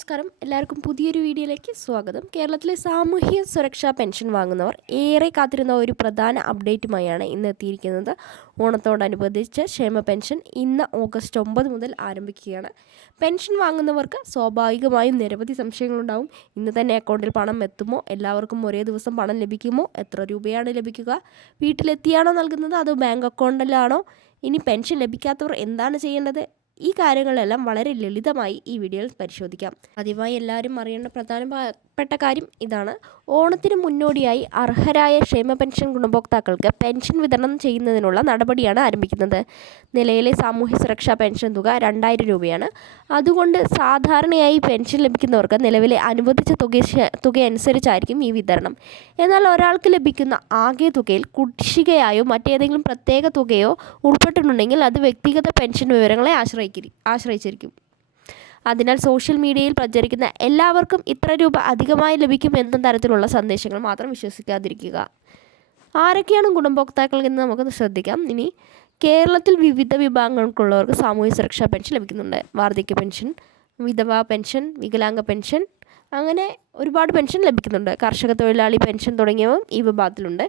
നമസ്കാരം, എല്ലാവർക്കും പുതിയൊരു വീഡിയോയിലേക്ക് സ്വാഗതം. കേരളത്തിലെ സാമൂഹ്യ സുരക്ഷാ പെൻഷൻ വാങ്ങുന്നവർ ഏറെ കാത്തിരുന്ന ഒരു പ്രധാന അപ്ഡേറ്റുമായാണ് ഇന്ന് എത്തിയിരിക്കുന്നത്. ഓണത്തോടനുബന്ധിച്ച് ക്ഷേമ പെൻഷൻ ഇന്ന് ഓഗസ്റ്റ് 9 മുതൽ ആരംഭിക്കുകയാണ്. പെൻഷൻ വാങ്ങുന്നവർക്ക് സ്വാഭാവികമായും നിരവധി സംശയങ്ങളുണ്ടാവും. ഇന്ന് തന്നെ അക്കൗണ്ടിൽ പണം എത്തുമോ? എല്ലാവർക്കും ഒരേ ദിവസം പണം ലഭിക്കുമോ? എത്ര രൂപയാണ് ലഭിക്കുക? വീട്ടിലെത്തിയാണോ നൽകുന്നത്? അതോ ബാങ്ക് അക്കൗണ്ടിലാണോ? ഇനി പെൻഷൻ ലഭിക്കാത്തവർ എന്താണ് ചെയ്യേണ്ടത്? ഈ കാര്യങ്ങളെല്ലാം വളരെ ലളിതമായി ഈ വീഡിയോയിൽ പരിശോധിക്കാം. ആദ്യമായി എല്ലാവരും അറിയേണ്ട പ്രധാനപ്പെട്ട കാര്യം ഇതാണ്. ഓണത്തിന് മുന്നോടിയായി അർഹരായ ക്ഷേമ പെൻഷൻ ഗുണഭോക്താക്കൾക്ക് പെൻഷൻ വിതരണം ചെയ്യുന്നതിനുള്ള നടപടിയാണ് ആരംഭിക്കുന്നത്. നിലവിലെ സാമൂഹ്യ സുരക്ഷാ പെൻഷൻ തുക 2000 രൂപയാണ്. അതുകൊണ്ട് സാധാരണയായി പെൻഷൻ ലഭിക്കുന്നവർക്ക് നിലവിലെ അനുവദിച്ച തുക അനുസരിച്ചായിരിക്കും ഈ വിതരണം. എന്നാൽ ഒരാൾക്ക് ലഭിക്കുന്ന ആകെ തുകയിൽ കുടിശ്ശികയായോ മറ്റേതെങ്കിലും പ്രത്യേക തുകയോ ഉൾപ്പെട്ടിട്ടുണ്ടെങ്കിൽ അത് വ്യക്തിഗത പെൻഷൻ വിവരങ്ങളെ ആശ്രയിച്ചിരിക്കും. അതിനാൽ സോഷ്യൽ മീഡിയയിൽ പ്രചരിക്കുന്ന എല്ലാവർക്കും ഇത്ര രൂപ അധികമായി ലഭിക്കും എന്ന തരത്തിലുള്ള സന്ദേശങ്ങൾ മാത്രം വിശ്വസിക്കാതിരിക്കുക. ആരൊക്കെയാണ് ഗുണഭോക്താക്കൾ എന്ന് നമുക്ക് ശ്രദ്ധിക്കാം. ഇനി കേരളത്തിൽ വിവിധ വിഭാഗങ്ങൾക്കുള്ളവർക്ക് സാമൂഹ്യ സുരക്ഷാ പെൻഷൻ ലഭിക്കുന്നുണ്ട്. വാർദ്ധക്യ പെൻഷൻ, വിധവാ പെൻഷൻ, വികലാംഗ പെൻഷൻ, അങ്ങനെ ഒരുപാട് പെൻഷൻ ലഭിക്കുന്നുണ്ട്. കർഷക തൊഴിലാളി പെൻഷൻ തുടങ്ങിയവ ഈ വിഭാഗത്തിലുണ്ട്.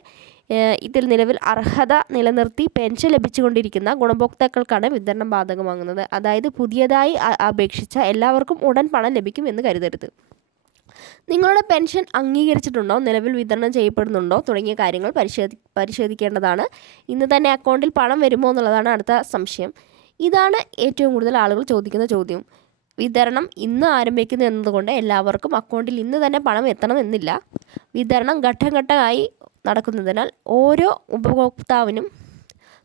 ഇതിൽ നിലവിൽ അർഹത നിലനിർത്തി പെൻഷൻ ലഭിച്ചുകൊണ്ടിരിക്കുന്ന ഗുണഭോക്താക്കൾക്കാണ് വിതരണം ബാധകമാകുന്നത്. അതായത് പുതിയതായി അപേക്ഷിച്ച എല്ലാവർക്കും ഉടൻ പണം ലഭിക്കും എന്ന് കരുതരുത്. നിങ്ങളുടെ പെൻഷൻ അംഗീകരിച്ചിട്ടുണ്ടോ, നിലവിൽ വിതരണം ചെയ്യപ്പെടുന്നുണ്ടോ തുടങ്ങിയ കാര്യങ്ങൾ പരിശോധിക്കേണ്ടതാണ്. ഇന്ന് തന്നെ അക്കൗണ്ടിൽ പണം വരുമോ എന്നുള്ളതാണ് അടുത്ത സംശയം. ഇതാണ് ഏറ്റവും കൂടുതൽ ആളുകൾ ചോദിക്കുന്ന ചോദ്യം. വിതരണം ഇന്ന് ആരംഭിക്കുന്നു എന്നതുകൊണ്ട് എല്ലാവർക്കും അക്കൗണ്ടിൽ ഇന്ന് തന്നെ പണം എത്തണമെന്നില്ല. വിതരണം ഘട്ടം ഘട്ടമായി നടക്കുന്നതിനാൽ ഓരോ ഉപഭോക്താവിനും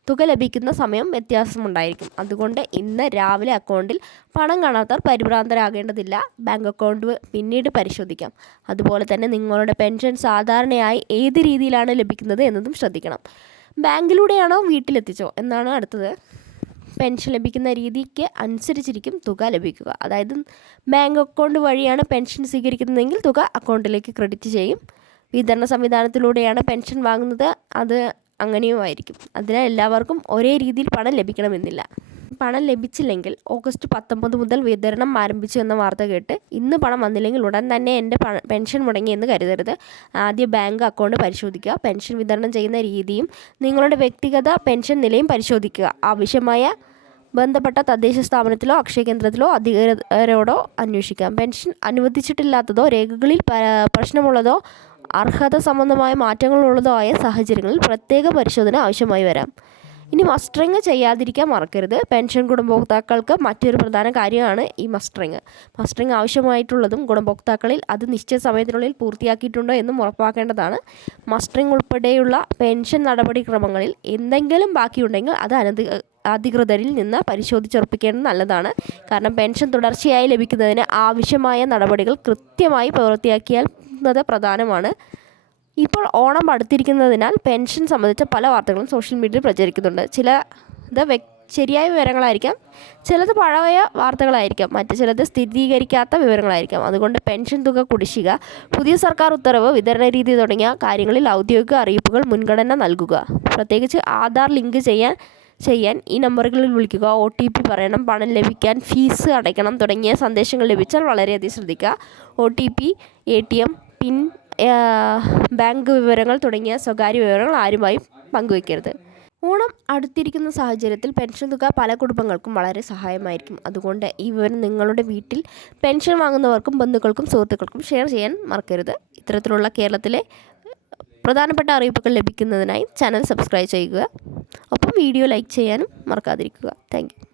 തുക ലഭിക്കുന്ന സമയം വ്യത്യാസമുണ്ടായിരിക്കും. അതുകൊണ്ട് ഇന്ന് രാവിലെ അക്കൗണ്ടിൽ പണം കാണാത്തവർ പരിഭ്രാന്തരാകേണ്ടതില്ല. ബാങ്ക് അക്കൗണ്ട് പിന്നീട് പരിശോധിക്കാം. അതുപോലെ തന്നെ നിങ്ങളുടെ പെൻഷൻ സാധാരണയായി ഏത് രീതിയിലാണ് ലഭിക്കുന്നത് എന്നതും ശ്രദ്ധിക്കണം. ബാങ്കിലൂടെയാണോ വീട്ടിലെത്തിച്ചോ എന്നാണ് അടുത്തത്. പെൻഷൻ ലഭിക്കുന്ന രീതിക്ക് അനുസരിച്ചിരിക്കും തുക ലഭിക്കുക. അതായത് ബാങ്ക് അക്കൗണ്ട് വഴിയാണ് പെൻഷൻ സ്വീകരിക്കുന്നതെങ്കിൽ തുക അക്കൗണ്ടിലേക്ക് ക്രെഡിറ്റ് ചെയ്യും. വിതരണ സംവിധാനത്തിലൂടെയാണ് പെൻഷൻ വാങ്ങുന്നത്, അത് അങ്ങനെയുമായിരിക്കും. അതിനാൽ എല്ലാവർക്കും ഒരേ രീതിയിൽ പണം ലഭിക്കണമെന്നില്ല. പണം ലഭിച്ചില്ലെങ്കിൽ ഓഗസ്റ്റ് 19 മുതൽ വിതരണം ആരംഭിച്ചു എന്ന വാർത്ത കേട്ട് ഇന്ന് പണം വന്നില്ലെങ്കിൽ ഉടൻ തന്നെ എൻ്റെ പെൻഷൻ മുടങ്ങി എന്ന് കരുതരുത്. ആദ്യം ബാങ്ക് അക്കൗണ്ട് പരിശോധിക്കുക. പെൻഷൻ വിതരണം ചെയ്യുന്ന രീതിയും നിങ്ങളുടെ വ്യക്തിഗത പെൻഷൻ നിലയും പരിശോധിക്കുക. ആവശ്യമായ ബന്ധപ്പെട്ട തദ്ദേശ സ്ഥാപനത്തിലോ അക്ഷയ കേന്ദ്രത്തിലോ അധികൃതരോടോ അന്വേഷിക്കാം. പെൻഷൻ അനുവദിച്ചിട്ടില്ലാത്തതോ രേഖകളിൽ പ്രശ്നമുള്ളതോ അർഹത സംബന്ധമായ മാറ്റങ്ങളുള്ളതോ ആയ സാഹചര്യങ്ങളിൽ പ്രത്യേക പരിശോധന ആവശ്യമായി വരാം. ഇനി മസ്റ്ററിങ് ചെയ്യാതിരിക്കാൻ മറക്കരുത്. പെൻഷൻ ഗുണഭോക്താക്കൾക്ക് മറ്റൊരു പ്രധാന കാര്യമാണ് ഈ മസ്റ്ററിങ്. മസ്റ്ററിങ് ആവശ്യമായിട്ടുള്ളതും ഗുണഭോക്താക്കളിൽ അത് നിശ്ചിത സമയത്തിനുള്ളിൽ പൂർത്തിയാക്കിയിട്ടുണ്ടോ എന്നും ഉറപ്പാക്കേണ്ടതാണ്. മസ്റ്ററിങ് ഉൾപ്പെടെയുള്ള പെൻഷൻ നടപടിക്രമങ്ങളിൽ എന്തെങ്കിലും ബാക്കിയുണ്ടെങ്കിൽ അത് അധികൃതരിൽ നിന്ന് പരിശോധിച്ചുറപ്പിക്കേണ്ടത് നല്ലതാണ്. കാരണം പെൻഷൻ തുടർച്ചയായി ലഭിക്കുന്നതിന് ആവശ്യമായ നടപടികൾ കൃത്യമായി പൂർത്തിയാക്കിയാൽ പ്രധാനമാണ്. ഇപ്പോൾ ഓണം അടുത്തിരിക്കുന്നതിനാൽ പെൻഷൻ സംബന്ധിച്ച പല വാർത്തകളും സോഷ്യൽ മീഡിയയിൽ പ്രചരിക്കുന്നുണ്ട്. ചിലത് ശരിയായ വിവരങ്ങളായിരിക്കാം, ചിലത് പഴയ വാർത്തകളായിരിക്കാം, മറ്റു ചിലത് സ്ഥിരീകരിക്കാത്ത വിവരങ്ങളായിരിക്കാം. അതുകൊണ്ട് പെൻഷൻ തുക കുടിശ്ശിക, പുതിയ സർക്കാർ ഉത്തരവ്, വിതരണ രീതി തുടങ്ങിയ കാര്യങ്ങളിൽ ഔദ്യോഗിക അറിയിപ്പുകൾ മുൻഗണന നൽകുക. പ്രത്യേകിച്ച് ആധാർ ലിങ്ക് ചെയ്യാൻ ഈ നമ്പറുകളിൽ വിളിക്കുക. OTP പറയണം, പണം ലഭിക്കാൻ ഫീസ് അടയ്ക്കണം തുടങ്ങിയ സന്ദേശങ്ങൾ ലഭിച്ചാൽ വളരെയധികം ശ്രദ്ധിക്കുക. OTP, ATM പിൻ, ബാങ്ക് വിവരങ്ങൾ തുടങ്ങിയ സ്വകാര്യ വിവരങ്ങൾ ആരുമായും പങ്കുവയ്ക്കരുത്. ഓണം അടുത്തിരിക്കുന്ന സാഹചര്യത്തിൽ പെൻഷൻ തുക പല കുടുംബങ്ങൾക്കും വളരെ സഹായമായിരിക്കും. അതുകൊണ്ട് ഈ വിവരം നിങ്ങളുടെ വീട്ടിൽ പെൻഷൻ വാങ്ങുന്നവർക്കും ബന്ധുക്കൾക്കും സുഹൃത്തുക്കൾക്കും ഷെയർ ചെയ്യാൻ മറക്കരുത്. ഇത്തരത്തിലുള്ള കേരളത്തിലെ പ്രധാനപ്പെട്ട അറിയിപ്പുകൾ ലഭിക്കുന്നതിനായി ചാനൽ സബ്സ്ക്രൈബ് ചെയ്യുക. ഒപ്പം വീഡിയോ ലൈക്ക് ചെയ്യാനും മറക്കാതിരിക്കുക. Thank you.